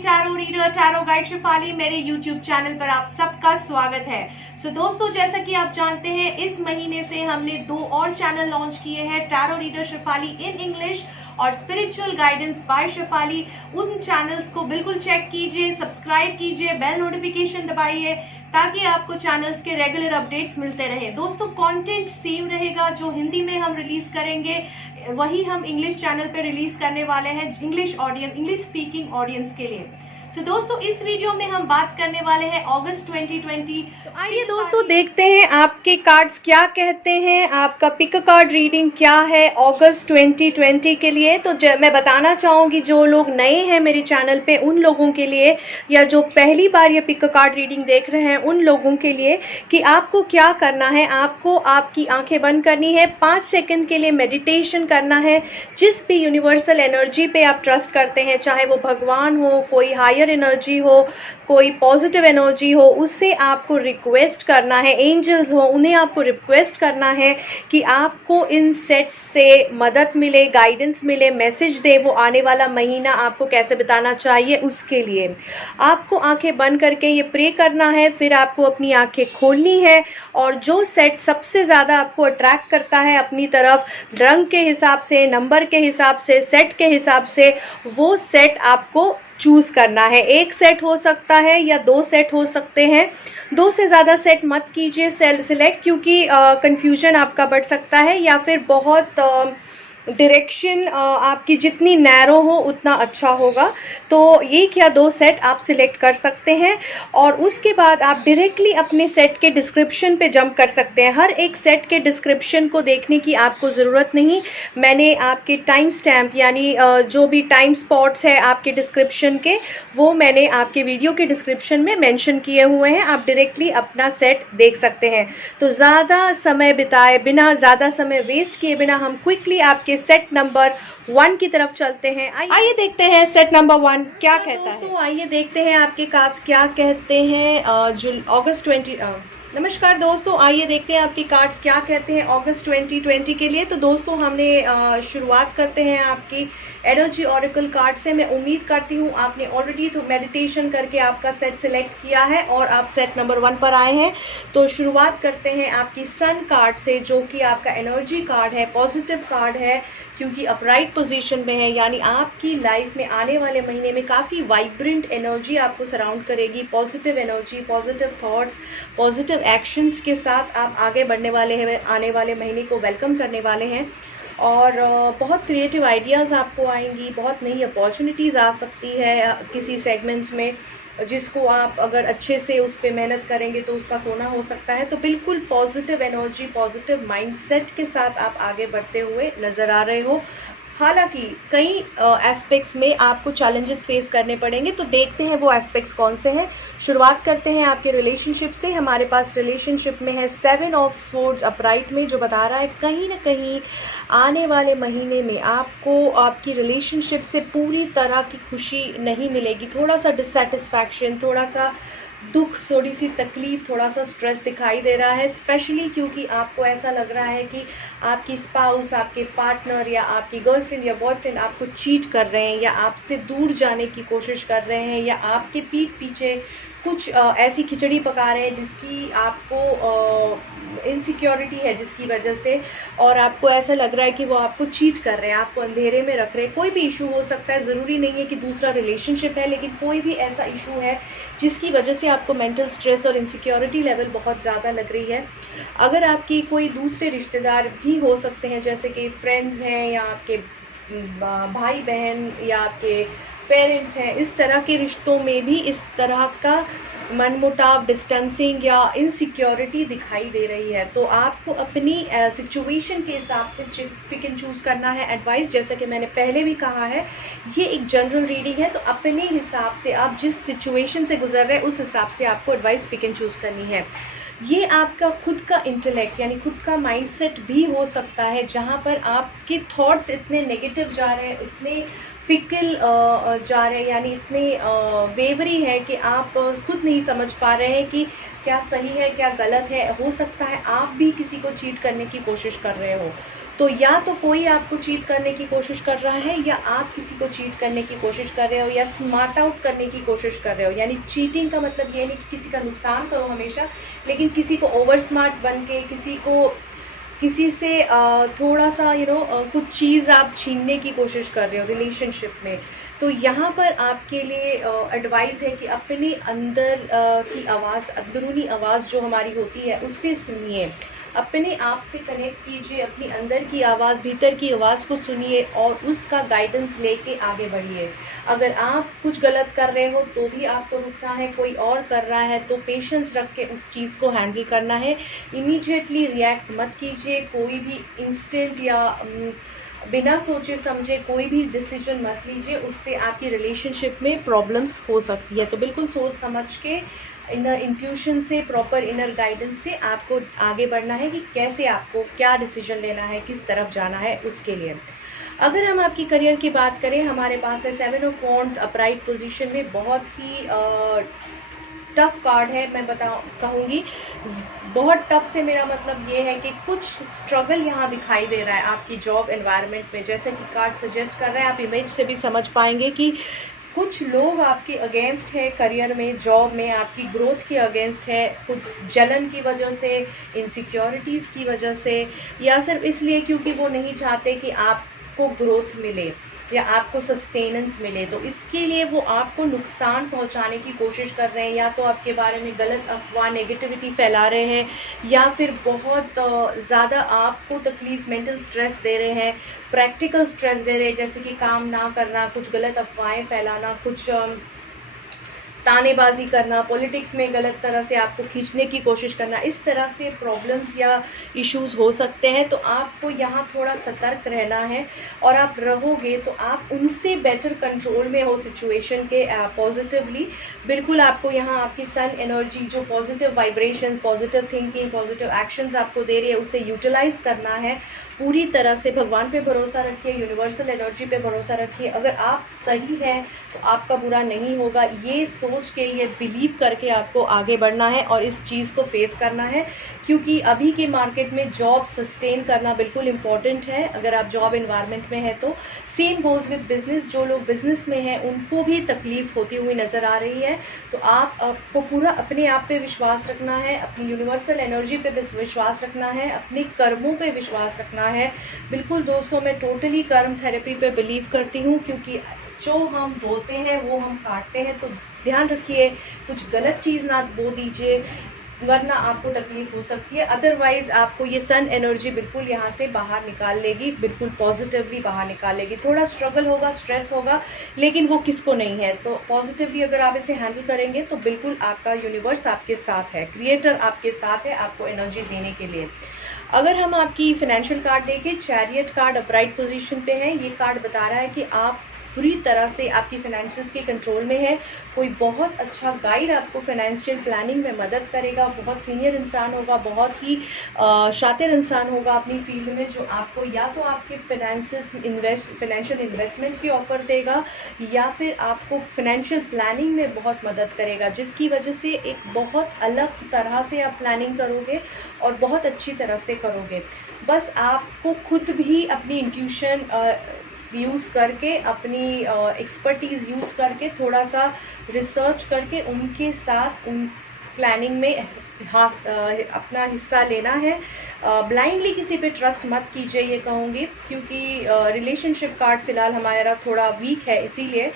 Tarot reader tarot guide Shefali, मेरे YouTube channel पर आप सबका स्वागत है। दोस्तों, जैसा कि आप जानते हैं, इस महीने से हमने 2 और चैनल लॉन्च किए हैं, tarot reader Shefali in English और स्पिरिचुअल गाइडेंस बाय शेफाली। उन चैनल्स को बिल्कुल चेक कीजिए, सब्सक्राइब कीजिए, बेल नोटिफिकेशन दबाइए ताकि आपको चैनल्स के रेगुलर अपडेट्स मिलते रहे। दोस्तों, कंटेंट सेम रहेगा, जो हिंदी में हम रिलीज करेंगे वही हम इंग्लिश चैनल पे रिलीज करने वाले हैं, इंग्लिश स्पीकिंग ऑडियंस के लिए। दोस्तों, इस वीडियो में हम बात करने वाले हैं अगस्त 2020। तो आइए दोस्तों देखते हैं आपके कार्ड्स क्या कहते हैं, आपका पिक कार्ड रीडिंग क्या है अगस्त 2020 के लिए। तो मैं बताना चाहूँगी, जो लोग नए हैं मेरे चैनल पे उन लोगों के लिए, या जो पहली बार ये पिक कार्ड रीडिंग देख रहे हैं उन लोगों के लिए, कि आपको क्या करना है। आपको आपकी आंखें बंद करनी है, 5 सेकंड के लिए मेडिटेशन करना है। जिस भी यूनिवर्सल एनर्जी पे आप ट्रस्ट करते हैं, चाहे वो भगवान हो, कोई हायर एनर्जी हो, कोई पॉजिटिव एनर्जी हो, उससे आपको रिक्वेस्ट करना है, एंजल्स हो उन्हें आपको रिक्वेस्ट करना है कि आपको इन सेट्स से मदद मिले, गाइडेंस मिले, मैसेज दे, वो आने वाला महीना आपको कैसे बिताना चाहिए उसके लिए। आपको आंखें बंद करके ये प्रे करना है, फिर आपको अपनी आंखें खोलनी है और जो सेट सबसे ज़्यादा आपको अट्रैक्ट करता है अपनी तरफ, रंग के हिसाब से, नंबर के हिसाब से, सेट के हिसाब से, वो सेट आपको चूज करना है। 1 सेट हो सकता है या 2 सेट हो सकते हैं, 2 से ज़्यादा सेट मत कीजिए सिलेक्ट, क्योंकि कंफ्यूजन आपका बढ़ सकता है, या फिर बहुत डायरेक्शन आपकी जितनी नैरो हो उतना अच्छा होगा। तो 1 या 2 सेट आप सिलेक्ट कर सकते हैं और उसके बाद आप डायरेक्टली अपने सेट के डिस्क्रिप्शन पे जंप कर सकते हैं। हर एक सेट के डिस्क्रिप्शन को देखने की आपको ज़रूरत नहीं, मैंने आपके टाइम स्टैम्प यानी जो भी टाइम स्पॉट्स है आपके डिस्क्रिप्शन के, वो मैंने आपके वीडियो के डिस्क्रिप्शन में मेंशन किए हुए हैं। आप डायरेक्टली अपना सेट देख सकते हैं। तो ज़्यादा समय बिताए बिना, ज़्यादा समय वेस्ट किए बिना, हम क्विकली आपके सेट नंबर 1 की तरफ चलते हैं। आइए देखते हैं सेट नंबर 1 क्या कहता है। आइए देखते हैं आपके कार्ड्स क्या कहते हैं अगस्त 20। नमस्कार दोस्तों, आइए देखते हैं आपके कार्ड्स क्या कहते हैं अगस्त 2020 के लिए। तो दोस्तों, हमने शुरुआत करते हैं आपकी एनर्जी ऑरेकल कार्ड से। मैं उम्मीद करती हूँ आपने ऑलरेडी तो मेडिटेशन करके आपका सेट सिलेक्ट किया है और आप सेट नंबर 1 पर आए हैं। तो शुरुआत करते हैं आपकी सन कार्ड से, जो कि आपका एनर्जी कार्ड है, पॉजिटिव कार्ड है, क्योंकि अपराइट पोजीशन में है, यानी आपकी लाइफ में आने वाले महीने में काफ़ी वाइब्रेंट एनर्जी आपको सराउंड करेगी। Positive energy, positive thoughts, positive actions के साथ आप आगे बढ़ने वाले हैं, आने वाले महीने को वेलकम करने वाले हैं और बहुत क्रिएटिव आइडियाज़ आपको आएंगी, बहुत नई अपॉर्चुनिटीज़ आ सकती है किसी सेगमेंट्स में, जिसको आप अगर अच्छे से उस पर मेहनत करेंगे तो उसका सोना हो सकता है। तो बिल्कुल पॉजिटिव एनर्जी, पॉजिटिव माइंडसेट के साथ आप आगे बढ़ते हुए नज़र आ रहे हो। हालांकि कई एस्पेक्ट्स में आपको चैलेंजेस फेस करने पड़ेंगे, तो देखते हैं वो एस्पेक्ट्स कौन से हैं। शुरुआत करते हैं आपके रिलेशनशिप से। हमारे पास रिलेशनशिप में है 7 ऑफ स्वॉर्ड्स अपराइट में, जो बता रहा है कहीं ना कहीं आने वाले महीने में आपको आपकी रिलेशनशिप से पूरी तरह की खुशी नहीं मिलेगी। थोड़ा सा डिससेटिस्फैक्शन, थोड़ा सा दुख, थोड़ी सी तकलीफ, थोड़ा सा स्ट्रेस दिखाई दे रहा है, स्पेशली क्योंकि आपको ऐसा लग रहा है कि आपकी स्पाउस, आपके पार्टनर या आपकी गर्लफ्रेंड या बॉयफ्रेंड आपको चीट कर रहे हैं, या आपसे दूर जाने की कोशिश कर रहे हैं, या आपके पीठ पीछे कुछ ऐसी खिचड़ी पका रहे हैं जिसकी आपको इनसिक्योरिटी है, जिसकी वजह से, और आपको ऐसा लग रहा है कि वो आपको चीट कर रहे हैं, आपको अंधेरे में रख रहे हैं। कोई भी इशू हो सकता है, ज़रूरी नहीं है कि दूसरा रिलेशनशिप है, लेकिन कोई भी ऐसा इशू है जिसकी वजह से आपको मेंटल स्ट्रेस और इनसिक्योरिटी लेवल बहुत ज़्यादा लग रही है। अगर आपकी कोई दूसरे रिश्तेदार भी हो सकते हैं, जैसे कि फ्रेंड्स हैं, या आपके भाई बहन, या आपके पेरेंट्स हैं, इस तरह के रिश्तों में भी इस तरह का मनमुटाव, डिस्टेंसिंग या इनसिक्योरिटी दिखाई दे रही है। तो आपको अपनी सिचुएशन के हिसाब से पिक एंड चूज़ करना है एडवाइस। जैसा कि मैंने पहले भी कहा है, ये एक जनरल रीडिंग है, तो अपने हिसाब से आप जिस सिचुएशन से गुजर रहे हैं उस हिसाब से आपको एडवाइस पिक एंड चूज़ करनी है। ये आपका खुद का इंटेलेक्ट यानी खुद का माइंडसेट भी हो सकता है, जहाँ पर आपके थॉट्स इतने नेगेटिव जा रहे हैं, इतने फिकल जा रहे हैं, यानी इतने वेवरी है कि आप खुद नहीं समझ पा रहे हैं कि क्या सही है क्या गलत है। हो सकता है आप भी किसी को चीट करने की कोशिश कर रहे हो। तो या तो कोई आपको चीट करने की कोशिश कर रहा है या आप किसी को चीट करने की कोशिश कर रहे हो या स्मार्ट आउट करने की कोशिश कर रहे हो। यानी चीटिंग का मतलब ये नहीं कि किसी का नुकसान करो हमेशा, लेकिन किसी को ओवर स्मार्ट बन के किसी से थोड़ा सा कुछ चीज़ आप छीनने की कोशिश कर रहे हो रिलेशनशिप में। तो यहाँ पर आपके लिए एडवाइस है कि अपने अंदर की आवाज़, अंदरूनी आवाज़ जो हमारी होती है उससे सुनिए, अपने आप से कनेक्ट कीजिए, अपनी अंदर की आवाज़, भीतर की आवाज़ को सुनिए और उसका गाइडेंस लेके आगे बढ़िए। अगर आप कुछ गलत कर रहे हो तो भी आपको रुकना है, कोई और कर रहा है तो पेशेंस रख के उस चीज़ को हैंडल करना है। इमीडिएटली रिएक्ट मत कीजिए, कोई भी इंस्टेंट या बिना सोचे समझे कोई भी डिसीजन मत लीजिए, उससे आपकी रिलेशनशिप में प्रॉब्लम्स हो सकती है। तो बिल्कुल सोच समझ के, इनर इंट्यूशन से, प्रॉपर इनर गाइडेंस से आपको आगे बढ़ना है कि कैसे आपको क्या डिसीजन लेना है, किस तरफ जाना है उसके लिए। अगर हम आपकी करियर की बात करें, हमारे पास है 7 ऑफ वॉन्ड्स अपराइट पोजीशन में, बहुत ही टफ कार्ड है। मैं कहूँगी बहुत टफ से मेरा मतलब ये है कि कुछ स्ट्रगल यहाँ दिखाई दे रहा है आपकी जॉब एनवायरनमेंट में। जैसे कि कार्ड सजेस्ट कर रहा है, आप इमेज से भी समझ पाएंगे कि कुछ लोग आपके अगेंस्ट है करियर में, जॉब में, आपकी ग्रोथ के अगेंस्ट है, कुछ जलन की वजह से, इनसिक्योरिटीज़ की वजह से, या सिर्फ इसलिए क्योंकि वो नहीं चाहते कि आपको ग्रोथ मिले या आपको सस्टेनेंस मिले। तो इसके लिए वो आपको नुकसान पहुंचाने की कोशिश कर रहे हैं, या तो आपके बारे में गलत अफवाह, नेगेटिविटी फैला रहे हैं, या फिर बहुत ज़्यादा आपको तकलीफ, मेंटल स्ट्रेस दे रहे हैं, प्रैक्टिकल स्ट्रेस दे रहे हैं, जैसे कि काम ना करना, कुछ गलत अफवाहें फैलाना, कुछ तानेबाजी करना, पॉलिटिक्स में गलत तरह से आपको खींचने की कोशिश करना। इस तरह से प्रॉब्लम्स या इश्यूज हो सकते हैं। तो आपको यहाँ थोड़ा सतर्क रहना है, और आप रहोगे तो आप उनसे बेटर कंट्रोल में हो सिचुएशन के, पॉजिटिवली। बिल्कुल आपको यहाँ आपकी सन एनर्जी जो positive vibrations, positive thinking, positive actions आपको दे रही है, उसे यूटिलाइज करना है पूरी तरह से। भगवान पे भरोसा रखिए, यूनिवर्सल एनर्जी पे भरोसा रखिए। अगर आप सही हैं तो आपका बुरा नहीं होगा, ये सोच के, ये बिलीव करके आपको आगे बढ़ना है और इस चीज़ को फेस करना है। क्योंकि अभी के मार्केट में जॉब सस्टेन करना बिल्कुल इम्पॉर्टेंट है, अगर आप जॉब एनवायरनमेंट में है तो। सेम गोज़ विद बिजनेस, जो लोग बिजनेस में हैं उनको भी तकलीफ होती हुई नज़र आ रही है। तो आपको पूरा अपने आप पे विश्वास रखना है, अपनी यूनिवर्सल एनर्जी पे विश्वास रखना है, अपने कर्मों पे विश्वास रखना है। बिल्कुल दोस्तों, मैं टोटली कर्म थेरेपी पे बिलीव करती हूँ, क्योंकि जो हम बोते हैं वो हम काटते हैं। तो ध्यान रखिए, कुछ गलत चीज़ ना बो दीजिए, वरना आपको तकलीफ हो सकती है। अदरवाइज़ आपको ये सन एनर्जी बिल्कुल यहाँ से बाहर निकाल लेगी, बिल्कुल पॉजिटिवली बाहर निकाल लेगी। थोड़ा स्ट्रगल होगा, स्ट्रेस होगा, लेकिन वो किसको नहीं है। तो पॉजिटिवली अगर आप इसे हैंडल करेंगे तो बिल्कुल आपका यूनिवर्स आपके साथ है, क्रिएटर आपके साथ है आपको एनर्जी देने के लिए। अगर हम आपकी फाइनेंशियल कार्ड देखें, चैरियट कार्ड अपराइट पोजीशन पे है। ये कार्ड बता रहा है कि आप पूरी तरह से आपकी फाइनेंशियल्स के कंट्रोल में है। कोई बहुत अच्छा गाइड आपको फाइनेंशियल प्लानिंग में मदद करेगा, बहुत सीनियर इंसान होगा, बहुत ही शातिर इंसान होगा अपनी फील्ड में, जो आपको या तो आपके फाइनेंशियल इन्वेस्टमेंट की ऑफ़र देगा, या फिर आपको फाइनेंशियल प्लानिंग में बहुत मदद करेगा, जिसकी वजह से एक बहुत अलग तरह से आप प्लानिंग करोगे और बहुत अच्छी तरह से करोगे। बस आपको खुद भी अपनी इंट्यूशन यूज़ करके, अपनी एक्सपर्टीज़ यूज़ करके, थोड़ा सा रिसर्च करके उनके साथ उन प्लानिंग में अपना हिस्सा लेना है। ब्लाइंडली किसी पे ट्रस्ट मत कीजिए, ये कहूँगी, क्योंकि रिलेशनशिप कार्ड फ़िलहाल हमारा थोड़ा वीक है इसीलिए।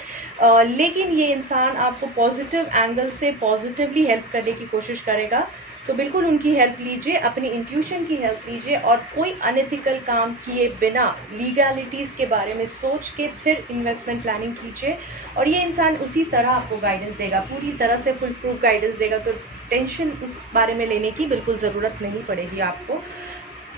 लेकिन ये इंसान आपको पॉजिटिव एंगल से पॉजिटिवली हेल्प करने की कोशिश करेगा। तो बिल्कुल उनकी हेल्प लीजिए, अपनी इंट्यूशन की हेल्प लीजिए, और कोई अनएथिकल काम किए बिना लीगैलिटीज़ के बारे में सोच के फिर इन्वेस्टमेंट प्लानिंग कीजिए, और ये इंसान उसी तरह आपको गाइडेंस देगा, पूरी तरह से फुल प्रूफ गाइडेंस देगा। तो टेंशन उस बारे में लेने की बिल्कुल ज़रूरत नहीं पड़ेगी आपको।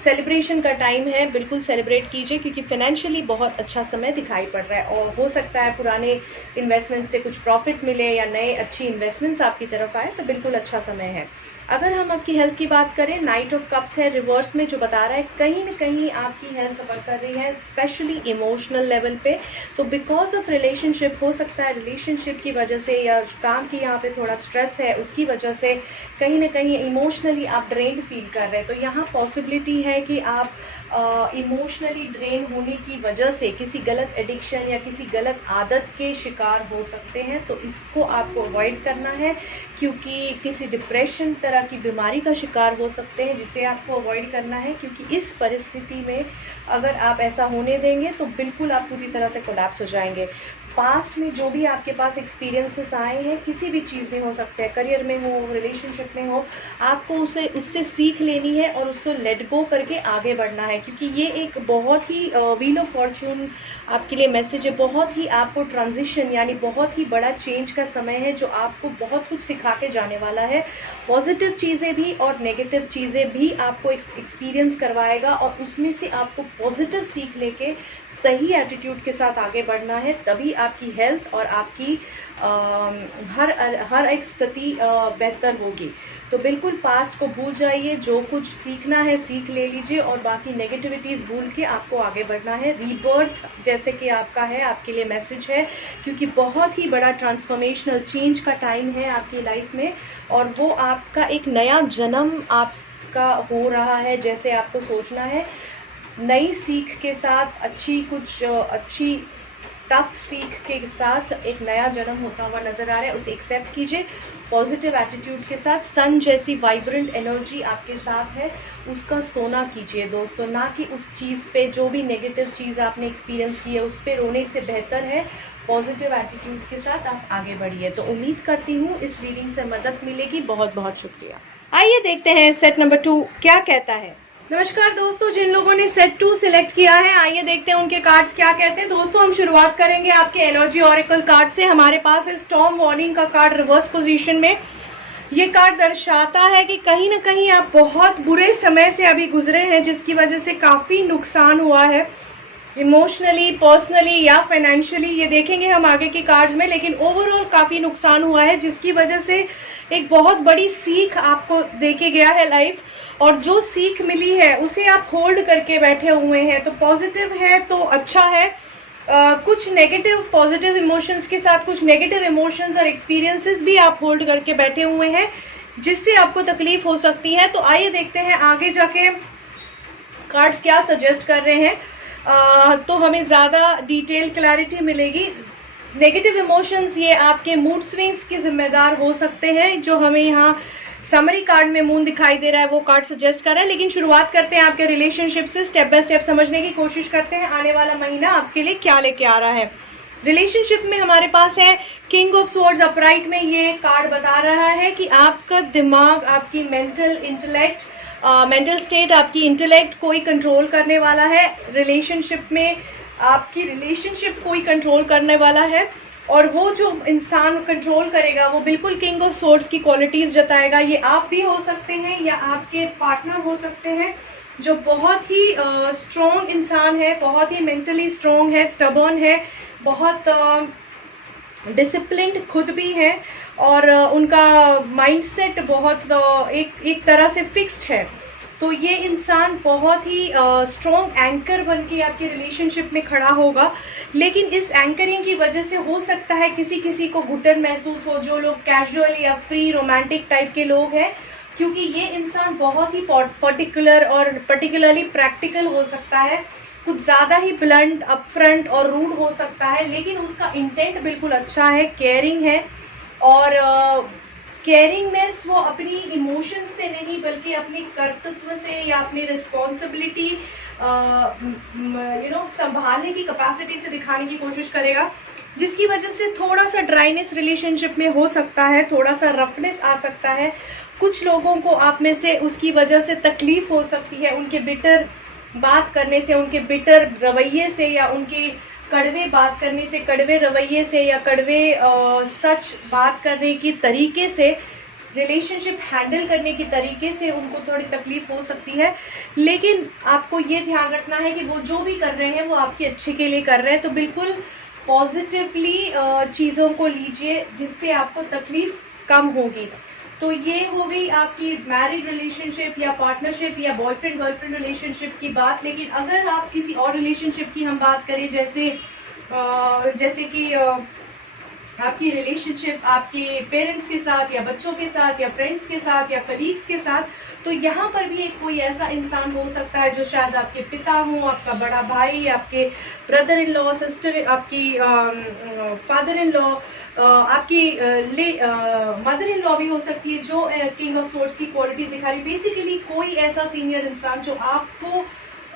सेलिब्रेशन का टाइम है, बिल्कुल सेलिब्रेट कीजिए, क्योंकि फाइनेंशियली बहुत अच्छा समय दिखाई पड़ रहा है, और हो सकता है पुराने इन्वेस्टमेंट से कुछ प्रॉफिट मिले या नए अच्छी इन्वेस्टमेंट्स आपकी तरफ आए, तो बिल्कुल अच्छा समय है। अगर हम आपकी हेल्थ की बात करें, नाइट ऑफ कप्स है रिवर्स में, जो बता रहा है कहीं ना कहीं आपकी हेल्थ सफ़र कर रही है, स्पेशली इमोशनल लेवल पे। तो बिकॉज ऑफ रिलेशनशिप, हो सकता है रिलेशनशिप की वजह से या काम की यहाँ पे थोड़ा स्ट्रेस है, उसकी वजह से कहीं ना कहीं इमोशनली आप ड्रेन्ड फील कर रहे हैं। तो यहाँ पॉसिबिलिटी है कि आप इमोशनली ड्रेन होने की वजह से किसी गलत एडिक्शन या किसी गलत आदत के शिकार हो सकते हैं। तो इसको आपको अवॉइड करना है, क्योंकि किसी डिप्रेशन तरह की बीमारी का शिकार हो सकते हैं, जिसे आपको अवॉइड करना है। क्योंकि इस परिस्थिति में अगर आप ऐसा होने देंगे तो बिल्कुल आप पूरी तरह से कोलैप्स हो जाएंगे। पास्ट में जो भी आपके पास एक्सपीरियंसेस आए हैं, किसी भी चीज़ में हो सकते हैं, करियर में हो, रिलेशनशिप में हो, आपको उससे सीख लेनी है और उसको लेट गो करके आगे बढ़ना है। क्योंकि ये एक बहुत ही व्हील ऑफ फॉर्चून आपके लिए मैसेज है। बहुत ही आपको ट्रांजिशन यानी बहुत ही बड़ा चेंज का समय है, जो आपको बहुत कुछ सिखा के जाने वाला है। पॉजिटिव चीज़ें भी और नेगेटिव चीज़ें भी आपको एक्सपीरियंस करवाएगा, और उसमें से आपको पॉजिटिव सीख लेके सही एटीट्यूड के साथ आगे बढ़ना है। तभी आपकी हेल्थ और आपकी हर एक स्थिति बेहतर होगी। तो बिल्कुल पास्ट को भूल जाइए, जो कुछ सीखना है सीख ले लीजिए, और बाकी नेगेटिविटीज़ भूल के आपको आगे बढ़ना है। रीबर्थ जैसे कि आपका है, आपके लिए मैसेज है, क्योंकि बहुत ही बड़ा ट्रांसफॉर्मेशनल चेंज का टाइम है आपकी लाइफ में, और वो आपका एक नया जन्म आपका हो रहा है, जैसे आपको सोचना है। नई सीख के साथ अच्छी टफ सीख के साथ एक नया जन्म होता हुआ नज़र आ रहा है। उसे एक्सेप्ट कीजिए पॉजिटिव एटीट्यूड के साथ। सन जैसी वाइब्रेंट एनर्जी आपके साथ है, उसका सोना कीजिए दोस्तों, ना कि उस चीज़ पे, जो भी नेगेटिव चीज़ आपने एक्सपीरियंस की है उस पे रोने से बेहतर है पॉजिटिव एटीट्यूड के साथ आप आगे बढ़िए। तो उम्मीद करती हूँ इस रीडिंग से मदद मिलेगी। बहुत बहुत शुक्रिया। आइए देखते हैं सेट नंबर 2 क्या कहता है। नमस्कार दोस्तों, जिन लोगों ने सेट 2 सिलेक्ट किया है, आइए देखते हैं उनके कार्ड्स क्या कहते हैं। दोस्तों हम शुरुआत करेंगे आपके एनर्जी ऑरेकल कार्ड से। हमारे पास है स्टॉर्म वार्निंग का कार्ड रिवर्स पोजीशन में। ये कार्ड दर्शाता है कि कहीं ना कहीं आप बहुत बुरे समय से अभी गुजरे हैं, जिसकी वजह से काफ़ी नुकसान हुआ है, इमोशनली, पर्सनली या फाइनेंशियली। ये देखेंगे हम आगे के कार्ड्स में, लेकिन ओवरऑल काफ़ी नुकसान हुआ है, जिसकी वजह से एक बहुत बड़ी सीख आपको देके गया है लाइफ, और जो सीख मिली है उसे आप होल्ड करके बैठे हुए हैं। तो पॉजिटिव है तो अच्छा है, कुछ नेगेटिव पॉजिटिव इमोशंस के साथ कुछ नेगेटिव इमोशंस और एक्सपीरियंसेस भी आप होल्ड करके बैठे हुए हैं, जिससे आपको तकलीफ हो सकती है। तो आइए देखते हैं आगे जाके कार्ड्स क्या सजेस्ट कर रहे हैं, तो हमें ज़्यादा डिटेल क्लैरिटी मिलेगी। नेगेटिव इमोशंस ये आपके मूड स्विंग्स के जिम्मेदार हो सकते हैं, जो हमें यहाँ समरी कार्ड में मून दिखाई दे रहा है वो कार्ड सजेस्ट कर रहा है। लेकिन शुरुआत करते हैं आपके रिलेशनशिप से, स्टेप बाय स्टेप समझने की कोशिश करते हैं आने वाला महीना आपके लिए क्या लेके आ रहा है। रिलेशनशिप में हमारे पास है किंग ऑफ स्वॉर्ड्स अपराइट में। ये कार्ड बता रहा है कि आपका दिमाग, आपकी मेंटल स्टेट, आपकी इंटेलेक्ट कोई कंट्रोल करने वाला है। रिलेशनशिप में आपकी रिलेशनशिप कोई कंट्रोल करने वाला है, और वो जो इंसान कंट्रोल करेगा वो बिल्कुल किंग ऑफ स्वॉर्ड्स की क्वालिटीज़ जताएगा। ये आप भी हो सकते हैं या आपके पार्टनर हो सकते हैं, जो बहुत ही स्ट्रॉन्ग इंसान है, बहुत ही मेंटली स्ट्रॉन्ग है, स्टबर्न है, बहुत डिसिप्लिन्ड खुद भी है, और उनका माइंडसेट बहुत एक तरह से फिक्स्ड है। तो ये इंसान बहुत ही स्ट्रॉन्ग एंकर बन के आपके रिलेशनशिप में खड़ा होगा। लेकिन इस एंकरिंग की वजह से हो सकता है किसी को घुटन महसूस हो, जो लोग कैजुअल या फ्री रोमांटिक टाइप के लोग हैं, क्योंकि ये इंसान बहुत ही पर्टिकुलर और पर्टिकुलरली प्रैक्टिकल हो सकता है, कुछ ज़्यादा ही ब्लंट, अपफ्रंट और रूड हो सकता है, लेकिन उसका इंटेंट बिल्कुल अच्छा है, केयरिंग है। और केयरिंगनेस वो अपनी इमोशंस से नहीं बल्कि अपनी कर्तृत्व से या अपनी रिस्पॉन्सिबिलिटी संभालने की कैपेसिटी से दिखाने की कोशिश करेगा, जिसकी वजह से थोड़ा सा ड्राइनेस रिलेशनशिप में हो सकता है, थोड़ा सा रफनेस आ सकता है। कुछ लोगों को आप में से उसकी वजह से तकलीफ हो सकती है, उनके बिटर बात करने से, उनके बिटर रवैये से, या उनके कड़वे बात करने से, कड़वे रवैये से, या कड़वे सच बात करने की तरीके से, रिलेशनशिप हैंडल करने की तरीके से उनको थोड़ी तकलीफ हो सकती है। लेकिन आपको ये ध्यान रखना है कि वो जो भी कर रहे हैं वो आपके अच्छे के लिए कर रहे हैं। तो बिल्कुल पॉजिटिवली चीज़ों को लीजिए, जिससे आपको तकलीफ कम होगी। तो ये हो गई आपकी मैरिड रिलेशनशिप या पार्टनरशिप या बॉयफ्रेंड गर्लफ्रेंड रिलेशनशिप की बात। लेकिन अगर आप किसी और रिलेशनशिप की हम बात करें, जैसे कि आपकी रिलेशनशिप आपके पेरेंट्स के साथ या बच्चों के साथ या फ्रेंड्स के साथ या कलीग्स के साथ, तो यहाँ पर भी एक कोई ऐसा इंसान हो सकता है जो शायद आपके पिता हो, आपका बड़ा भाई, आपके ब्रदर इन लॉ, सिस्टर, आपकी फादर इन लॉ, आपकी मदर इन लॉ भी हो सकती है, जो किंग ऑफ सोर्ड्स की क्वालिटीज दिखा रही। बेसिकली कोई ऐसा सीनियर इंसान जो आपको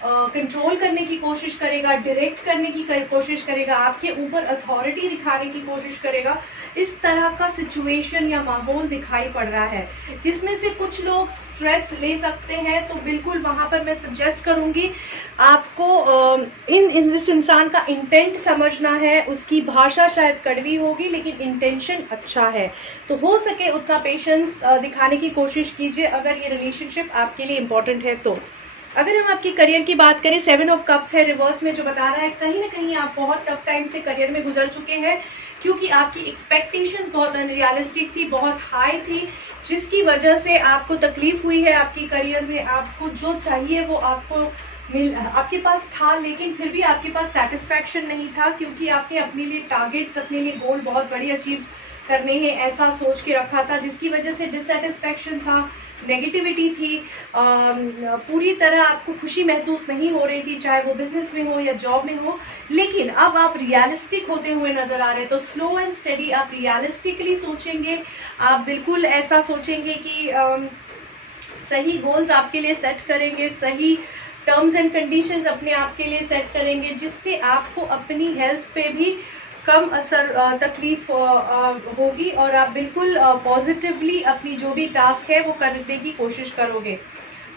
कंट्रोल करने की कोशिश करेगा, डायरेक्ट करने की कोशिश करेगा, आपके ऊपर अथॉरिटी दिखाने की कोशिश करेगा। इस तरह का सिचुएशन या माहौल दिखाई पड़ रहा है, जिसमें से कुछ लोग स्ट्रेस ले सकते हैं। तो बिल्कुल वहां पर मैं सजेस्ट करूंगी आपको इस इंसान का इंटेंट समझना है। उसकी भाषा शायद कड़वी होगी लेकिन इंटेंशन अच्छा है, तो हो सके उतना पेशेंस दिखाने की कोशिश कीजिए अगर ये रिलेशनशिप आपके लिए इम्पोर्टेंट है। तो अगर हम आपकी करियर की बात करें, 7 ऑफ कप्स है रिवर्स में, जो बता रहा है कहीं ना कहीं आप बहुत टफ टाइम से करियर में गुजर चुके हैं, क्योंकि आपकी एक्सपेक्टेशंस बहुत अनरियलिस्टिक थी, बहुत हाई थी, जिसकी वजह से आपको तकलीफ हुई है आपकी करियर में। आपको जो चाहिए वो आपके पास था, लेकिन फिर भी आपके पास सेटिस्फैक्शन नहीं था, क्योंकि आपने अपने लिए टारगेट्स, अपने लिए गोल बहुत बड़ी अचीव करने हैं ऐसा सोच के रखा था, जिसकी वजह से डिससेटिस्फैक्शन था, नेगेटिविटी थी, पूरी तरह आपको खुशी महसूस नहीं हो रही थी, चाहे वो बिजनेस में हो या जॉब में हो। लेकिन अब आप रियलिस्टिक होते हुए नजर आ रहे हैं, तो स्लो एंड स्टडी आप रियलिस्टिकली सोचेंगे। आप बिल्कुल ऐसा सोचेंगे कि सही गोल्स आपके लिए सेट करेंगे, सही टर्म्स एंड कंडीशंस अपने आप के लिए सेट करेंगे, जिससे आपको अपनी हेल्थ पे भी कम असर तकलीफ होगी, और आप बिल्कुल पॉजिटिवली अपनी जो भी टास्क है वो करने की कोशिश करोगे।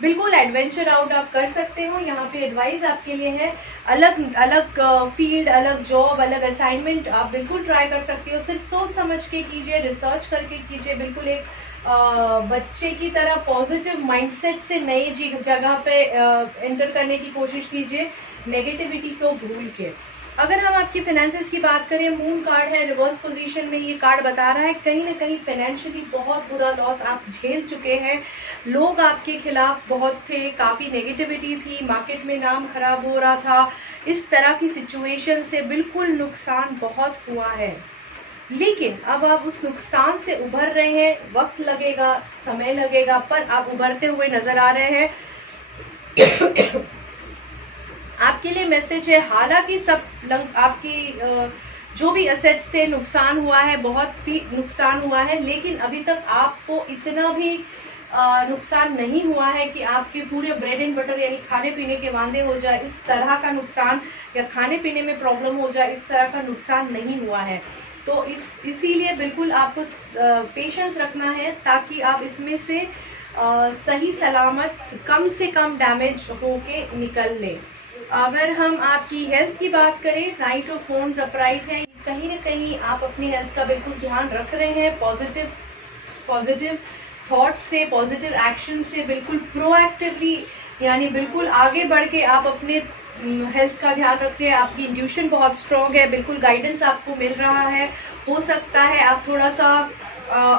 बिल्कुल एडवेंचर आउट आप कर सकते हो। यहाँ पे एडवाइस आपके लिए है, अलग अलग फील्ड, अलग जॉब, अलग असाइनमेंट आप बिल्कुल ट्राई कर सकते हो। सिर्फ सोच समझ के कीजिए, रिसर्च करके कीजिए, बिल्कुल एक बच्चे की तरह पॉजिटिव माइंडसेट से नई जगह पे एंटर करने की कोशिश कीजिए, नेगेटिविटी को भूल के। अगर हम आपकी फाइनेंसेस की बात करें, मून कार्ड है रिवर्स पोजीशन में, ये कार्ड बता रहा है कहीं ना कहीं फाइनेंशियली बहुत बुरा लॉस आप झेल चुके हैं। लोग आपके खिलाफ बहुत थे, काफ़ी नेगेटिविटी थी, मार्केट में नाम खराब हो रहा था। इस तरह की सिचुएशन से बिल्कुल नुकसान बहुत हुआ है, लेकिन अब आप उस नुकसान से उभर रहे हैं। वक्त लगेगा, समय लगेगा, पर आप उभरते हुए नजर आ रहे हैं। आपके लिए मैसेज है, हालांकि आपकी जो भी असेट्स थे नुकसान हुआ है, बहुत भी नुकसान हुआ है, लेकिन अभी तक आपको इतना भी नुकसान नहीं हुआ है कि आपके पूरे ब्रेड एंड बटर यानी खाने पीने के वांदे हो जाए, इस तरह का नुकसान, या खाने पीने में प्रॉब्लम हो जाए, इस तरह का नुकसान नहीं हुआ है। तो इसीलिए बिल्कुल आपको पेशेंस रखना है, ताकि आप इसमें से सही सलामत कम से कम डैमेज होके निकल लें। अगर हम आपकी हेल्थ की बात करें, नाइट ऑफ फोन्स अपराइट है, कहीं ना कहीं आप अपनी हेल्थ का बिल्कुल ध्यान रख रहे हैं। पॉजिटिव थॉट्स से, पॉजिटिव एक्शन से, बिल्कुल प्रोएक्टिवली यानी बिल्कुल आगे बढ़ के आप अपने हेल्थ का ध्यान रख रहे हैं। आपकी इंट्यूशन बहुत स्ट्रॉन्ग है, बिल्कुल गाइडेंस आपको मिल रहा है। हो सकता है आप थोड़ा सा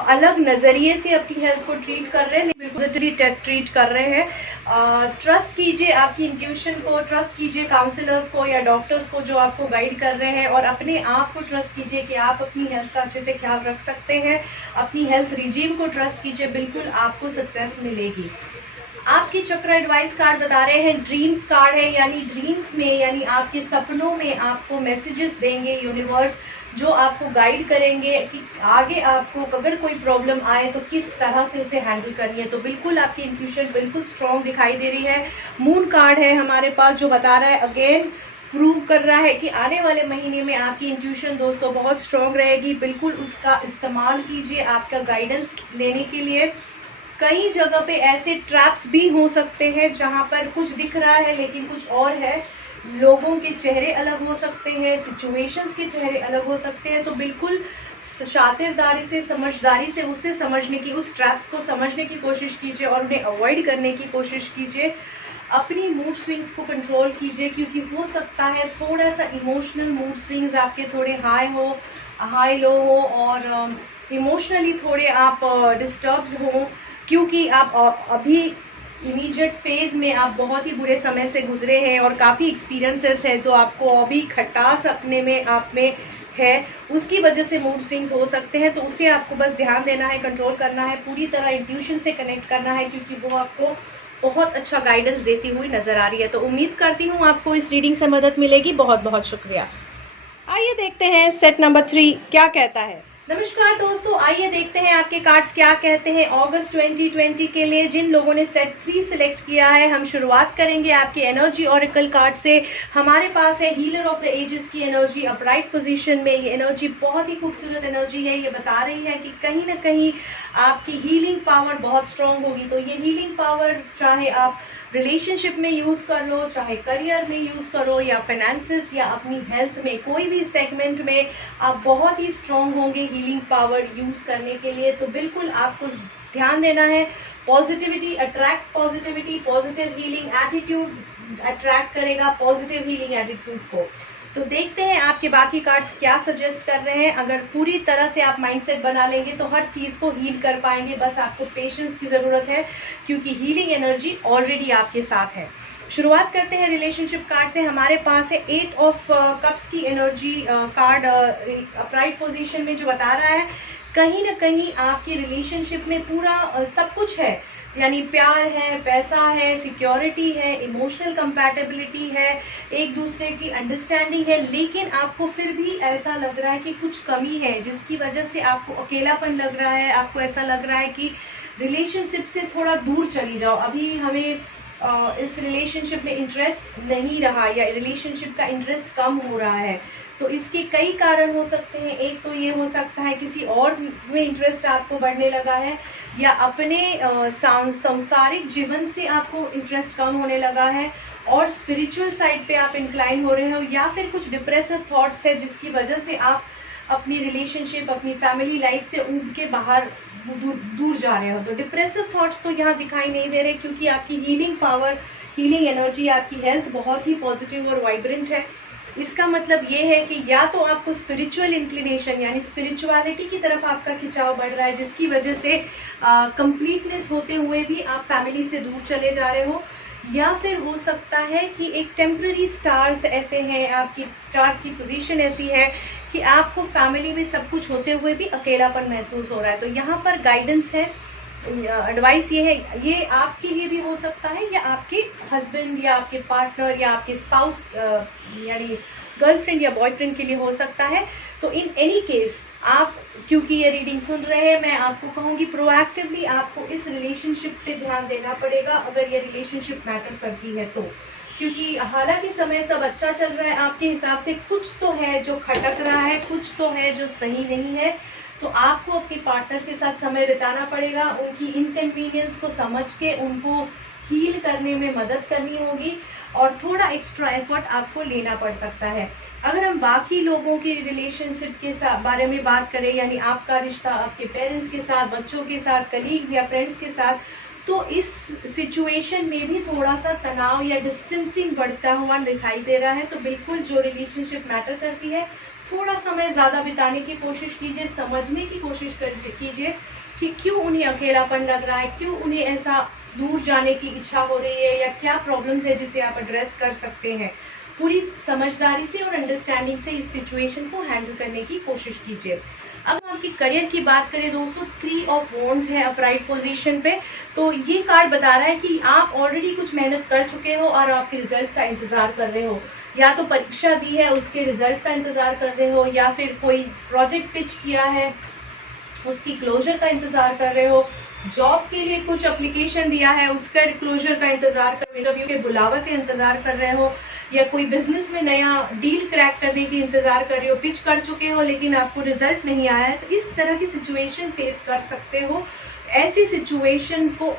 अलग नज़रिए से अपनी हेल्थ को ट्रीट कर रहे हैं, बिल्कुल ट्रीट कर रहे हैं। ट्रस्ट कीजिए आपकी इंट्यूशन को, ट्रस्ट कीजिए काउंसलर्स को या डॉक्टर्स को जो आपको गाइड कर रहे हैं, और अपने आप को ट्रस्ट कीजिए कि आप अपनी हेल्थ का अच्छे से ख्याल रख सकते हैं। अपनी हेल्थ रिजीम को ट्रस्ट कीजिए, बिल्कुल आपको सक्सेस मिलेगी। आपकी चक्र एडवाइस कार्ड बता रहे हैं, ड्रीम्स कार्ड है, यानी ड्रीम्स में यानी आपके सपनों में आपको मैसेजेस देंगे यूनिवर्स, जो आपको गाइड करेंगे कि आगे आपको अगर कोई प्रॉब्लम आए तो किस तरह से उसे हैंडल करनी है। तो बिल्कुल आपकी इंट्यूशन बिल्कुल स्ट्रॉन्ग दिखाई दे रही है। मून कार्ड है हमारे पास, जो बता रहा है, अगेन प्रूव कर रहा है कि आने वाले महीने में आपकी इंट्यूशन दोस्तों बहुत स्ट्रॉन्ग रहेगी। बिल्कुल उसका इस्तेमाल कीजिए आपका गाइडेंस लेने के लिए। कई जगह पे ऐसे ट्रैप्स भी हो सकते हैं जहां पर कुछ दिख रहा है लेकिन कुछ और है। लोगों के चेहरे अलग हो सकते हैं, सिचुएशंस के चेहरे अलग हो सकते हैं। तो बिल्कुल शातिरदारी से, समझदारी से उसे समझने की, उस ट्रैप्स को समझने की कोशिश कीजिए और उन्हें अवॉइड करने की कोशिश कीजिए। अपनी मूड स्विंग्स को कंट्रोल कीजिए, क्योंकि हो सकता है थोड़ा सा इमोशनल मूड स्विंग्स आपके थोड़े हाई लो हो, और इमोशनली थोड़े आप डिस्टर्ब हो, क्योंकि आप अभी इमीडिएट फेज में आप बहुत ही बुरे समय से गुजरे हैं और काफ़ी एक्सपीरियंसेस है जो आपको अभी खटास अपने में आप में है उसकी वजह से मूड स्विंग्स हो सकते हैं। तो उसे आपको बस ध्यान देना है, कंट्रोल करना है, पूरी तरह इंट्यूशन से कनेक्ट करना है, क्योंकि वो आपको बहुत अच्छा गाइडेंस देती हुई नजर आ रही है। तो उम्मीद करती हूँ आपको इस रीडिंग से मदद मिलेगी। बहुत बहुत शुक्रिया। आइए देखते हैं सेट नंबर 3 क्या कहता है। नमस्कार दोस्तों, आइए देखते हैं आपके कार्ड्स क्या कहते हैं अगस्त 2020 के लिए। जिन लोगों ने सेट 3 सिलेक्ट किया है, हम शुरुआत करेंगे आपके एनर्जी ऑरेकल कार्ड से। हमारे पास है हीलर ऑफ द एजेस की एनर्जी अपराइट पोजीशन में। ये एनर्जी बहुत ही खूबसूरत एनर्जी है। ये बता रही है कि कहीं ना कहीं आपकी हीलिंग पावर बहुत स्ट्रांग होगी। तो ये हीलिंग पावर चाहे आप रिलेशनशिप में यूज कर लो, चाहे करियर में यूज करो, या फाइनेंसेस, या अपनी हेल्थ में, कोई भी सेगमेंट में आप बहुत ही स्ट्रांग होंगे हीलिंग पावर यूज करने के लिए। तो बिल्कुल आपको ध्यान देना है। Positivity attracts positivity, positive healing attitude attract करेगा पॉजिटिव हीलिंग एटीट्यूड को। तो देखते हैं आपके बाकी कार्ड्स क्या सजेस्ट कर रहे हैं। अगर पूरी तरह से आप माइंडसेट बना लेंगे तो हर चीज को हील कर पाएंगे। बस आपको पेशेंस की जरूरत है, क्योंकि हीलिंग एनर्जी ऑलरेडी आपके साथ है। शुरुआत करते हैं रिलेशनशिप कार्ड से। हमारे पास है 8 ऑफ कप्स की एनर्जी कार्ड अपराइट पोजीशन में, जो बता रहा है कहीं ना कहीं आपकी रिलेशनशिप में पूरा सब कुछ है, यानी प्यार है, पैसा है, सिक्योरिटी है, इमोशनल कंपैटिबिलिटी है, एक दूसरे की अंडरस्टैंडिंग है, लेकिन आपको फिर भी ऐसा लग रहा है कि कुछ कमी है, जिसकी वजह से आपको अकेलापन लग रहा है। आपको ऐसा लग रहा है कि रिलेशनशिप से थोड़ा दूर चली जाओ, अभी हमें इस रिलेशनशिप में इंटरेस्ट नहीं रहा, या रिलेशनशिप का इंटरेस्ट कम हो रहा है। तो इसके कई कारण हो सकते हैं। एक तो ये हो सकता है किसी और में इंटरेस्ट आपको बढ़ने लगा है, या अपने सांसारिक जीवन से आपको इंटरेस्ट कम होने लगा है, और स्पिरिचुअल साइड पे आप इंक्लाइन हो रहे हो, या फिर कुछ डिप्रेसिव थॉट्स है जिसकी वजह से आप अपनी रिलेशनशिप, अपनी फैमिली लाइफ से उब के बाहर दूर जा रहे हो। तो डिप्रेसिव थॉट्स तो यहाँ दिखाई नहीं दे रहे, क्योंकि आपकी हीलिंग पावर, हीलिंग एनर्जी, आपकी हेल्थ बहुत ही पॉजिटिव और वाइब्रेंट है। इसका मतलब ये है कि या तो आपको स्पिरिचुअल इंक्लिनेशन, यानी स्पिरिचुअलिटी की तरफ आपका खिंचाव बढ़ रहा है, जिसकी वजह से कंप्लीटनेस होते हुए भी आप फैमिली से दूर चले जा रहे हो, या फिर हो सकता है कि एक टेम्पररी स्टार्स ऐसे हैं, आपकी स्टार्स की पोजीशन ऐसी है कि आपको फैमिली में सब कुछ होते हुए भी अकेलापन महसूस हो रहा है। तो यहाँ पर गाइडेंस है, एडवाइस ये है, ये आपके लिए भी हो सकता है, या आपके हस्बैंड, या आपके पार्टनर, या आपके स्पाउस यानी गर्लफ्रेंड या बॉयफ्रेंड के लिए हो सकता है। तो इन एनी केस आप क्योंकि ये रीडिंग सुन रहे हैं, मैं आपको कहूँगी प्रोएक्टिवली आपको इस रिलेशनशिप पे ध्यान देना पड़ेगा, अगर ये रिलेशनशिप मैटर करती है तो। क्योंकि हालांकि समय सब अच्छा चल रहा है आपके हिसाब से, कुछ तो है जो खटक रहा है, कुछ तो है जो सही नहीं है। तो आपको अपने पार्टनर के साथ समय बिताना पड़ेगा, उनकी इनकन्वीनियंस को समझ के उनको हील करने में मदद करनी होगी, और थोड़ा एक्स्ट्रा एफर्ट आपको लेना पड़ सकता है। अगर हम बाकी लोगों की रिलेशनशिप के साथ बारे में बात करें, यानी आपका रिश्ता आपके पेरेंट्स के साथ, बच्चों के साथ, कलीग्स या फ्रेंड्स के साथ, तो इस सिचुएशन में भी थोड़ा सा तनाव या डिस्टेंसिंग बढ़ता हुआ दिखाई दे रहा है। तो बिल्कुल जो रिलेशनशिप मैटर करती है, थोड़ा समय ज़्यादा बिताने की कोशिश कीजिए, समझने की कोशिश कीजिए कि क्यों उन्हें अकेलापन लग रहा है, क्यों उन्हें ऐसा दूर जाने की इच्छा हो रही है, या क्या प्रॉब्लम्स है जिसे आप एड्रेस कर सकते हैं। पूरी समझदारी से और अंडरस्टैंडिंग से इस सिचुएशन को हैंडल करने की कोशिश कीजिए। अब आपकी करियर की बात करें दोस्तों, 3 ऑफ वॉन्ड्स है अपराइट पोजीशन पे। तो ये कार्ड बता रहा है कि आप ऑलरेडी कुछ मेहनत कर चुके हो और आपके रिजल्ट का इंतजार कर रहे हो, या तो परीक्षा दी है उसके रिजल्ट का इंतजार कर रहे हो, या फिर कोई प्रोजेक्ट पिच किया है उसकी क्लोजर का इंतजार कर रहे हो, जॉब के लिए कुछ एप्लीकेशन दिया है उसका क्लोजर का इंतजार कर रहे हो, इंटरव्यू के बुलावा के इंतजार कर रहे हो, या कोई बिजनेस में नया डील क्रैक करने की इंतजार कर रहे हो, पिच कर चुके हो लेकिन आपको रिजल्ट नहीं आया है। तो इस तरह की सिचुएशन फेस कर सकते हो। ऐसी सिचुएशन को,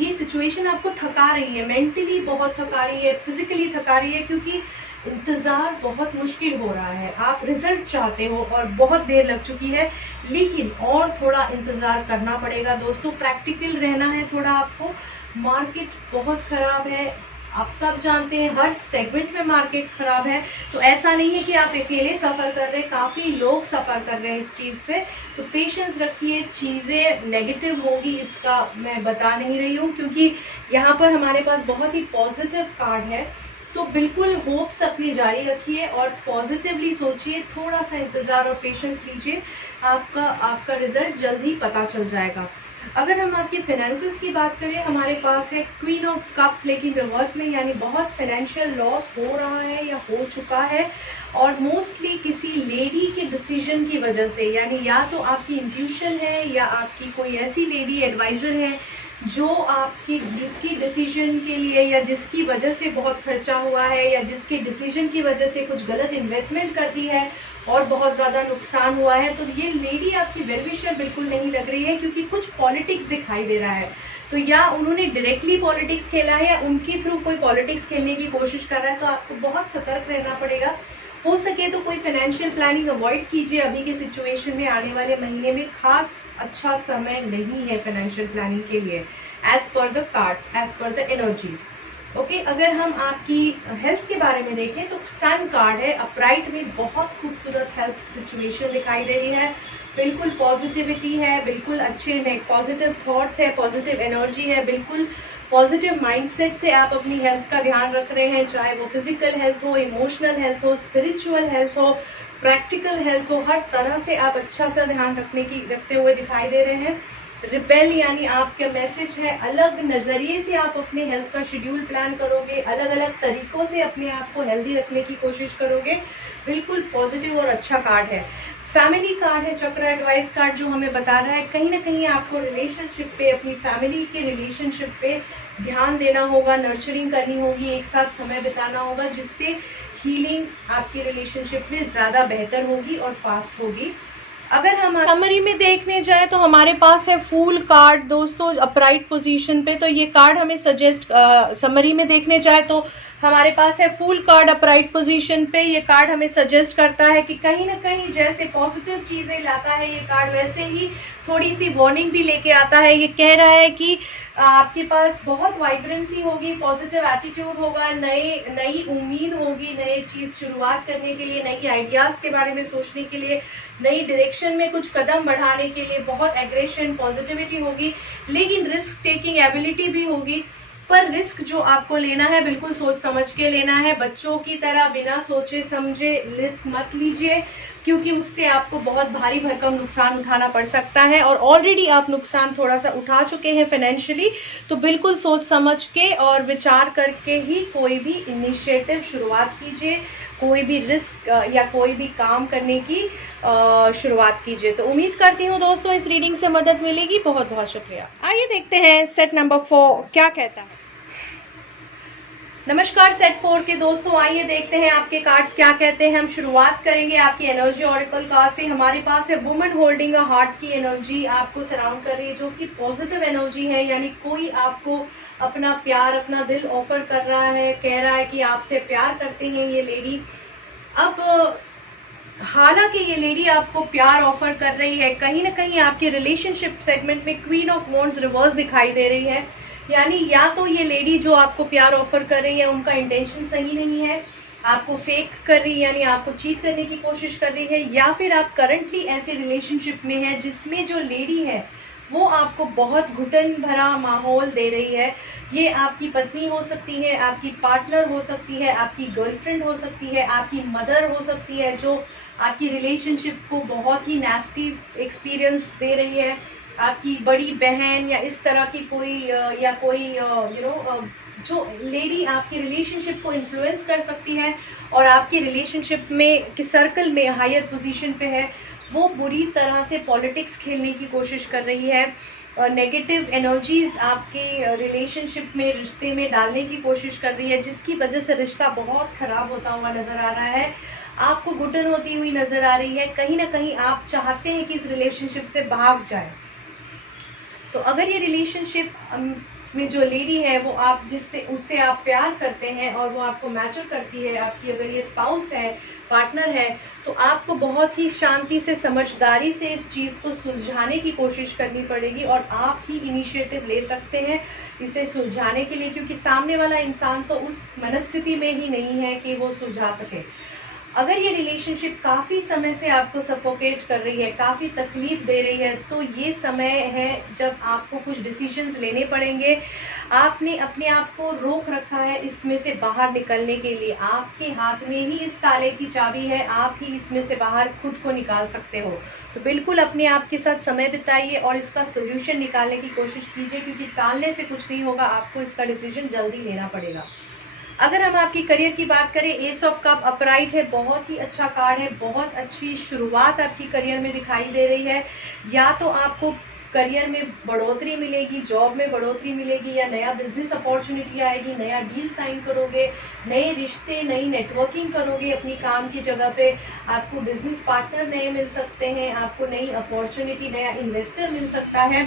ये सिचुएशन आपको थका रही है, मेंटली बहुत थका रही है, फिजिकली थका रही है, क्योंकि इंतज़ार बहुत मुश्किल हो रहा है। आप रिजल्ट चाहते हो और बहुत देर लग चुकी है, लेकिन और थोड़ा इंतज़ार करना पड़ेगा दोस्तों। प्रैक्टिकल रहना है थोड़ा आपको। मार्केट बहुत ख़राब है, आप सब जानते हैं, हर सेगमेंट में मार्केट ख़राब है। तो ऐसा नहीं है कि आप अकेले सफ़र कर रहे हैं, काफ़ी लोग सफ़र कर रहे हैं इस चीज़ से। तो पेशेंस रखिए, चीज़ें नेगेटिव होगी इसका मैं बता नहीं रही हूँ, क्योंकि यहाँ पर हमारे पास बहुत ही पॉजिटिव कार्ड है। तो बिल्कुल होप्स अपनी जारी रखिए और पॉजिटिवली सोचिए, थोड़ा सा इंतज़ार और पेशेंस लीजिए, आपका रिजल्ट जल्द ही पता चल जाएगा। अगर हम आपके फाइनेंसेस की बात करें, हमारे पास है क्वीन ऑफ कप्स लेकिन रिवर्स में, यानी बहुत फाइनेंशियल लॉस हो रहा है या हो चुका है, और मोस्टली किसी लेडी के डिसीजन की वजह से, यानी या तो आपकी इंट्यूशन है या आपकी कोई ऐसी लेडी एडवाइज़र है जो जिसकी डिसीजन के लिए या जिसकी वजह से बहुत खर्चा हुआ है या जिसके डिसीजन की वजह से कुछ गलत इन्वेस्टमेंट कर दी है और बहुत ज़्यादा नुकसान हुआ है। तो ये लेडी आपकी वेल विशर बिल्कुल नहीं लग रही है, क्योंकि कुछ पॉलिटिक्स दिखाई दे रहा है। तो या उन्होंने डायरेक्टली पॉलिटिक्स खेला है या उनके थ्रू कोई पॉलिटिक्स खेलने की कोशिश कर रहा है, तो आपको बहुत सतर्क रहना पड़ेगा। हो सके तो कोई फाइनेंशियल प्लानिंग अवॉइड कीजिए। अभी के सिचुएशन में आने वाले महीने में खास अच्छा समय नहीं है फाइनेंशियल प्लानिंग के लिए, as per the cards, as per the energies. Okay, अगर हम आपकी हेल्थ के बारे में देखें तो सन कार्ड है, अपराइट में बहुत खूबसूरत हेल्थ सिचुएशन दिखाई दे रही है, बिल्कुल पॉजिटिविटी है, बिल्कुल अच्छे में पॉजिटिव थॉट्स है, पॉजिटिव एनर्जी है, बिल्कुल पॉजिटिव माइंडसेट से आप अपनी हेल्थ का ध्यान रख रहे हैं, चाहे वो फिजिकल हेल्थ हो, इमोशनल हेल्थ हो, स्पिरिचुअल हेल्थ हो, प्रैक्टिकल हेल्थ हो, हर तरह से आप अच्छा सा ध्यान रखते हुए दिखाई दे रहे हैं। रिपेल यानी आपका मैसेज है, अलग नज़रिए से आप अपने हेल्थ का शेड्यूल प्लान करोगे, अलग अलग तरीकों से अपने आप को हेल्दी रखने की कोशिश करोगे, बिल्कुल पॉजिटिव और अच्छा कार्ड है। फैमिली कार्ड है, चक्र एडवाइस कार्ड, जो हमें बता रहा है कहीं ना कहीं आपको रिलेशनशिप पे, अपनी फैमिली के रिलेशनशिप पे ध्यान देना होगा, नर्चरिंग करनी होगी, एक साथ समय बिताना होगा, जिससे हीलिंग आपकी रिलेशनशिप में ज़्यादा बेहतर होगी और फास्ट होगी। अगर हम समरी में देखने जाए तो हमारे पास है फूल कार्ड दोस्तों, अपराइट पोजीशन पे। तो ये कार्ड हमें सजेस्ट, समरी में देखने जाए तो हमारे पास है फूल कार्ड अपराइट पोजीशन पे। ये कार्ड हमें सजेस्ट करता है कि कहीं ना कहीं जैसे पॉजिटिव चीजें लाता है ये कार्ड, वैसे ही थोड़ी सी वार्निंग भी लेके आता है। ये कह रहा है कि आपके पास बहुत वाइब्रेंसी होगी, पॉजिटिव एटीट्यूड होगा, नई उम्मीद होगी, नई चीज शुरुआत करने के लिए, नई आइडियाज के बारे में सोचने के लिए, नई डायरेक्शन में कुछ कदम बढ़ाने के लिए बहुत एग्रेशन, पॉजिटिविटी होगी, लेकिन रिस्क टेकिंग एबिलिटी भी होगी। पर रिस्क जो आपको लेना है बिल्कुल सोच समझ के लेना है, बच्चों की तरह बिना सोचे समझे रिस्क मत लीजिए, क्योंकि उससे आपको बहुत भारी भरकम नुकसान उठाना पड़ सकता है, और ऑलरेडी आप नुकसान थोड़ा सा उठा चुके हैं फाइनेंशियली। तो बिल्कुल सोच समझ के और विचार करके ही कोई भी इनिशिएटिव शुरुआत कीजिए, कोई भी रिस्क या कोई भी काम करने की शुरुआत कीजिए। तो उम्मीद करती हूँ दोस्तों इस रीडिंग से मदद मिलेगी। बहुत बहुत शुक्रिया। आइए देखते हैं सेट नंबर 4 क्या कहता है। नमस्कार सेट 4 के दोस्तों, आइए देखते हैं आपके कार्ड्स क्या कहते हैं। हम शुरुआत करेंगे आपकी एनर्जी ऑरेकल कार्ड से। हमारे पास है वुमन होल्डिंग अ हार्ट की एनर्जी आपको सराउंड कर रही है, जो कि पॉजिटिव एनर्जी है, यानी कोई आपको अपना प्यार, अपना दिल ऑफर कर रहा है, कह रहा है कि आपसे प्यार करते हैं ये लेडी। अब हालांकि ये लेडी आपको प्यार ऑफर कर रही है, कहीं ना कहीं आपके रिलेशनशिप सेगमेंट में क्वीन ऑफ वॉन्ड्स रिवर्स दिखाई दे रही है, यानी या तो ये लेडी जो आपको प्यार ऑफर कर रही है उनका इंटेंशन सही नहीं है, आपको फेक कर रही है, यानी आपको चीट करने की कोशिश कर रही है, या फिर आप करंटली ऐसे रिलेशनशिप में है जिसमें जो लेडी है वो आपको बहुत घुटन भरा माहौल दे रही है। ये आपकी पत्नी हो सकती है, आपकी पार्टनर हो सकती है, आपकी गर्लफ्रेंड हो सकती है, आपकी मदर हो सकती है, जो आपकी रिलेशनशिप को बहुत ही नेस्टी एक्सपीरियंस दे रही है, आपकी बड़ी बहन या इस तरह की कोई जो लेडी आपकी रिलेशनशिप को इन्फ्लुएंस कर सकती है और आपकी रिलेशनशिप में कि सर्कल में हायर पोजीशन पे है, वो बुरी तरह से पॉलिटिक्स खेलने की कोशिश कर रही है, नेगेटिव एनर्जीज आपके रिलेशनशिप में, रिश्ते में डालने की कोशिश कर रही है, जिसकी वजह से रिश्ता बहुत खराब होता हुआ नजर आ रहा है, आपको घुटन होती हुई नजर आ रही है। कहीं ना कहीं आप चाहते हैं कि इस रिलेशनशिप से भाग जाए। तो अगर ये रिलेशनशिप में जो लेडी है वो उससे आप प्यार करते हैं और वो आपको मैटर करती है, आपकी अगर ये स्पाउस है, पार्टनर है, तो आपको बहुत ही शांति से, समझदारी से इस चीज़ को सुलझाने की कोशिश करनी पड़ेगी, और आप ही इनिशिएटिव ले सकते हैं इसे सुलझाने के लिए, क्योंकि सामने वाला इंसान तो उस मनस्थिति में ही नहीं है कि वो सुलझा सके। अगर ये रिलेशनशिप काफ़ी समय से आपको सफोकेट कर रही है, काफ़ी तकलीफ दे रही है, तो ये समय है जब आपको कुछ डिसीजंस लेने पड़ेंगे। आपने अपने आप को रोक रखा है इसमें से बाहर निकलने के लिए। आपके हाथ में ही इस ताले की चाबी है, आप ही इसमें से बाहर खुद को निकाल सकते हो। तो बिल्कुल अपने आप के साथ समय बिताइए और इसका सोल्यूशन निकालने की कोशिश कीजिए, क्योंकि टालने से कुछ नहीं होगा, आपको इसका डिसीजन जल्दी लेना पड़ेगा। अगर हम आपकी करियर की बात करें, एस ऑफ कप अपराइट है, बहुत ही अच्छा कार्ड है, बहुत अच्छी शुरुआत आपकी करियर में दिखाई दे रही है। या तो आपको करियर में बढ़ोतरी मिलेगी, जॉब में बढ़ोतरी मिलेगी, या नया बिजनेस अपॉर्चुनिटी आएगी, नया डील साइन करोगे, नए रिश्ते, नई नेटवर्किंग करोगे अपनी काम की जगह पे, आपको बिजनेस पार्टनर नए मिल सकते हैं, आपको नई अपॉर्चुनिटी, नया इन्वेस्टर मिल सकता है।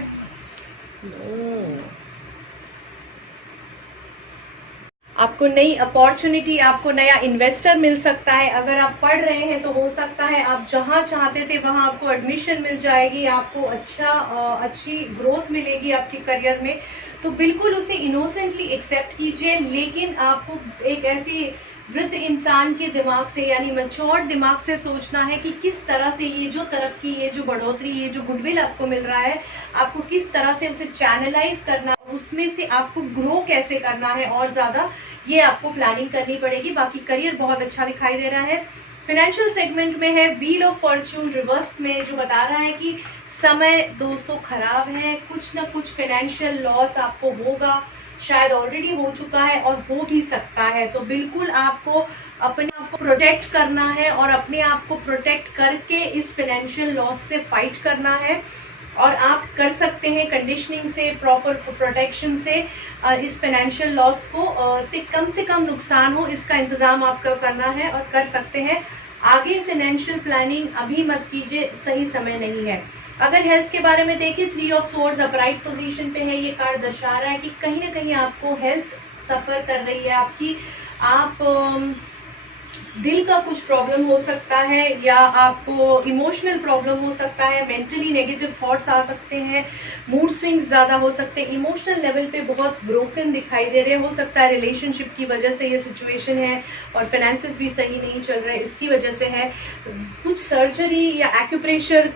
आपको नई अपॉर्चुनिटी, आपको नया इन्वेस्टर मिल सकता है। अगर आप पढ़ रहे हैं तो हो सकता है आप जहां चाहते थे वहां आपको एडमिशन मिल जाएगी, आपको अच्छी ग्रोथ मिलेगी आपके करियर में। तो बिल्कुल उसे इनोसेंटली एक्सेप्ट कीजिए, लेकिन आपको एक ऐसी वृद्ध इंसान के दिमाग से, यानी मैच्योर्ड दिमाग से सोचना है कि किस तरह से ये जो तरक्की, ये जो बढ़ोतरी, ये जो गुडविल आपको मिल रहा है, आपको किस तरह से उसे चैनलाइज करना, उसमें से आपको ग्रो कैसे करना है और ज़्यादा, ये आपको प्लानिंग करनी पड़ेगी। बाकी करियर बहुत अच्छा दिखाई दे रहा है। फाइनेंशियल सेगमेंट में है व्हील ऑफ फॉर्च्यून रिवर्स में, जो बता रहा है कि समय दोस्तों खराब है, कुछ ना कुछ फाइनेंशियल लॉस आपको होगा, शायद ऑलरेडी हो चुका है और हो भी सकता है। तो बिल्कुल आपको अपने आप को प्रोटेक्ट करना है और अपने आप को प्रोटेक्ट करके इस फाइनेंशियल लॉस से फाइट करना है। और आप कर सकते हैं कंडीशनिंग से, प्रॉपर प्रोटेक्शन से इस फाइनेंशियल लॉस को से कम नुकसान हो, इसका इंतजाम आपको करना है और कर सकते हैं। आगे फाइनेंशियल प्लानिंग अभी मत कीजिए, सही समय नहीं है। अगर हेल्थ के बारे में देखें, 3 ऑफ सोर्ड्स अपराइट पोजीशन पे है। ये कार्ड दर्शा रहा है कि कहीं ना कहीं आपको हेल्थ सफर कर रही है आपकी, आप दिल का कुछ प्रॉब्लम हो सकता है, या आपको इमोशनल प्रॉब्लम हो सकता है, मेंटली नेगेटिव थॉट्स आ सकते हैं, मूड स्विंग्स ज़्यादा हो सकते हैं, इमोशनल लेवल पे बहुत ब्रोकन दिखाई दे रहे हैं। हो सकता है रिलेशनशिप की वजह से ये सिचुएशन है, और फाइनेंसेस भी सही नहीं चल रहे, इसकी वजह से है। कुछ सर्जरी या एक्यूप्रेशर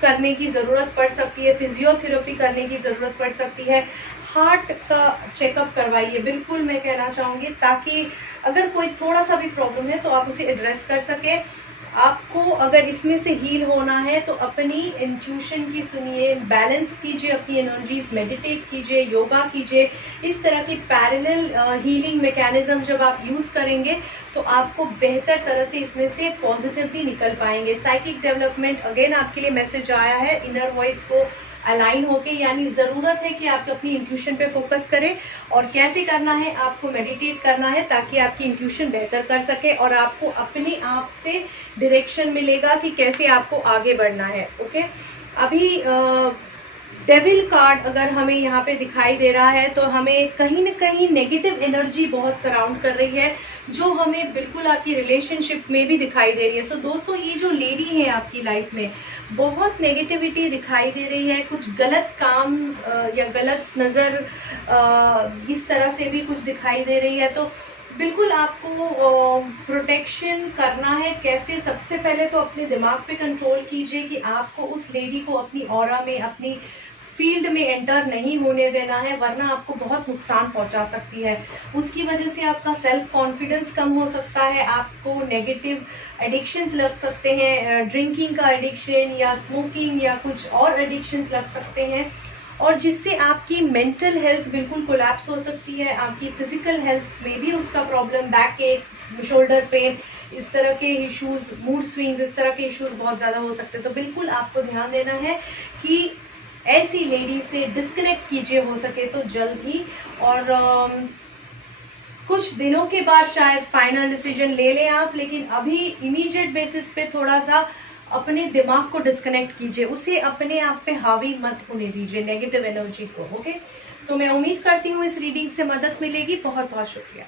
करने की ज़रूरत पड़ सकती है, फिजियोथेरेपी करने की ज़रूरत पड़ सकती है। हार्ट का चेकअप करवाइए, बिल्कुल मैं कहना चाहूँगी, ताकि अगर कोई थोड़ा सा भी प्रॉब्लम है तो आप उसे एड्रेस कर सकें। आपको अगर इसमें से हील होना है तो अपनी इंट्यूशन की सुनिए, बैलेंस कीजिए अपनी एनर्जीज, मेडिटेट कीजिए, योगा कीजिए। इस तरह की पैरेलल हीलिंग मैकेनिज्म जब आप यूज़ करेंगे तो आपको बेहतर तरह से इसमें से पॉजिटिवली निकल पाएंगे। साइकिक डेवलपमेंट, अगेन आपके लिए मैसेज आया है, इनर वॉइस को अलाइन होके, यानी ज़रूरत है कि आप अपनी इंट्यूशन पे फोकस करें। और कैसे करना है, आपको मेडिटेट करना है ताकि आपकी इंट्यूशन बेहतर कर सके और आपको अपने आप से डायरेक्शन मिलेगा कि कैसे आपको आगे बढ़ना है। ओके, अभी डेविल कार्ड अगर हमें यहाँ पे दिखाई दे रहा है तो हमें कहीं ना कहीं नेगेटिव एनर्जी बहुत सराउंड कर रही है, जो हमें बिल्कुल आपकी रिलेशनशिप में भी दिखाई दे रही है। सो दोस्तों, ये जो लेडी है आपकी लाइफ में, बहुत नेगेटिविटी दिखाई दे रही है, कुछ गलत काम या गलत नज़र इस तरह से भी कुछ दिखाई दे रही है। तो बिल्कुल आपको प्रोटेक्शन करना है। कैसे? सबसे पहले तो अपने दिमाग पे कंट्रोल कीजिए कि आपको उस लेडी को अपनी ऑरा में, अपनी फील्ड में एंटर नहीं होने देना है, वरना आपको बहुत नुकसान पहुंचा सकती है। उसकी वजह से आपका सेल्फ कॉन्फिडेंस कम हो सकता है, आपको नेगेटिव एडिक्शंस लग सकते हैं, ड्रिंकिंग का एडिक्शन या स्मोकिंग या कुछ और एडिक्शंस लग सकते हैं, और जिससे आपकी मेंटल हेल्थ बिल्कुल कोलैप्स हो सकती है। आपकी फिजिकल हेल्थ में भी उसका प्रॉब्लम, बैक एक, शोल्डर पेन, इस तरह के इश्यूज, मूड स्विंग्स, इस तरह के इश्यूज बहुत ज़्यादा हो सकते हैं। तो बिल्कुल आपको ध्यान देना है कि ऐसी लेडी से डिस्कनेक्ट कीजिए हो सके तो जल्द ही, और कुछ दिनों के बाद शायद फाइनल डिसीजन ले लें आप, लेकिन अभी इमीडिएट बेसिस पे थोड़ा सा अपने दिमाग को डिस्कनेक्ट कीजिए, उसे अपने आप पे हावी मत होने दीजिए नेगेटिव एनर्जी को। ओके, तो मैं उम्मीद करती हूँ इस रीडिंग से मदद मिलेगी। बहुत बहुत शुक्रिया।